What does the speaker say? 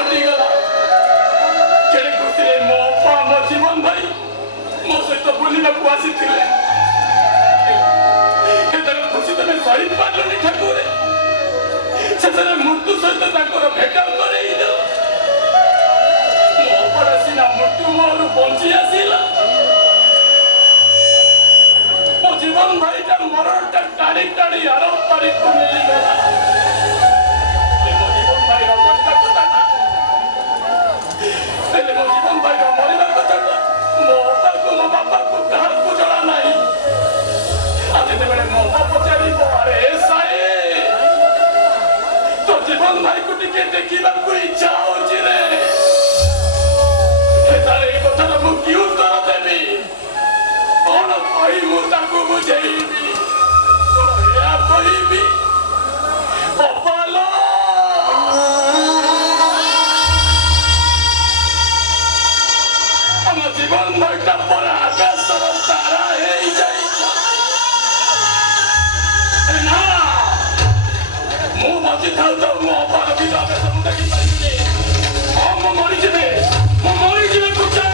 କଟିଗଲା କେଡ଼େ ଖୁସିରେ ମୋ ଅପା ମୋ ଜୀବନ ଭାଇ ମୋ ସହିତ ବୁଲିବାକୁ ଆସିଥିଲେ କେତେବେଳେ ଖୁସି ତମେ ସହିପାରିଲନି ଠାକୁରେ ଶେଷରେ ମୃତ୍ୟୁ ସହିତ ତାଙ୍କର ଭେଟ କରେଇଦେଲ ମୋ ଅପା ସିନା ମୃତ୍ୟୁ ମୋହରୁ ବଞ୍ଚି ଆସିଲା ମୋ ଜୀବନ ଭାଇଟା ମରଣଟା ଟାଣି ଟାଣି ଆର ପାରିକୁ ମିଳିଗଲା ମୋ ଜୀବନ ଭାଇର ମରିବା କଥାଟା ହେଲେ ମୋ ଜୀବନ ଭାଇର ମରିବା କଥାଟା ମୋ ଅପାକୁ ମୋ ବାପାକୁ କାହାକୁ ଜଣା ନାହିଁ ଆଉ ଯେତେବେଳେ ମୋ ଅପା ପଚାରିବ ଆରେ ସାଇ ତୋ ଜୀବନ ଭାଇକୁ ଟିକେ ଦେଖିବାକୁ ଇଚ୍ଛା ହଉଛି ରେ ତାର ଏଇ କଥାର ମୁଁ କି ଉତ୍ତର ଦେବି କଣ କହି ମୁଁ ତାକୁ ବୁଝେଇବି ଏହା କହିବି ଆମ ଜୀବନ ଭାଇଟା ପରେ ଆକାଶର ତାରା ହେଇଯାଇଛ ନା ମୁଁ ବଞ୍ଚିଥାଉ ତ ମୋ ଅପାର ବିବାହ ମୁଁ ଦେଖିପାରିବିନି ହଁ ମୁଁ ମରିଯିବି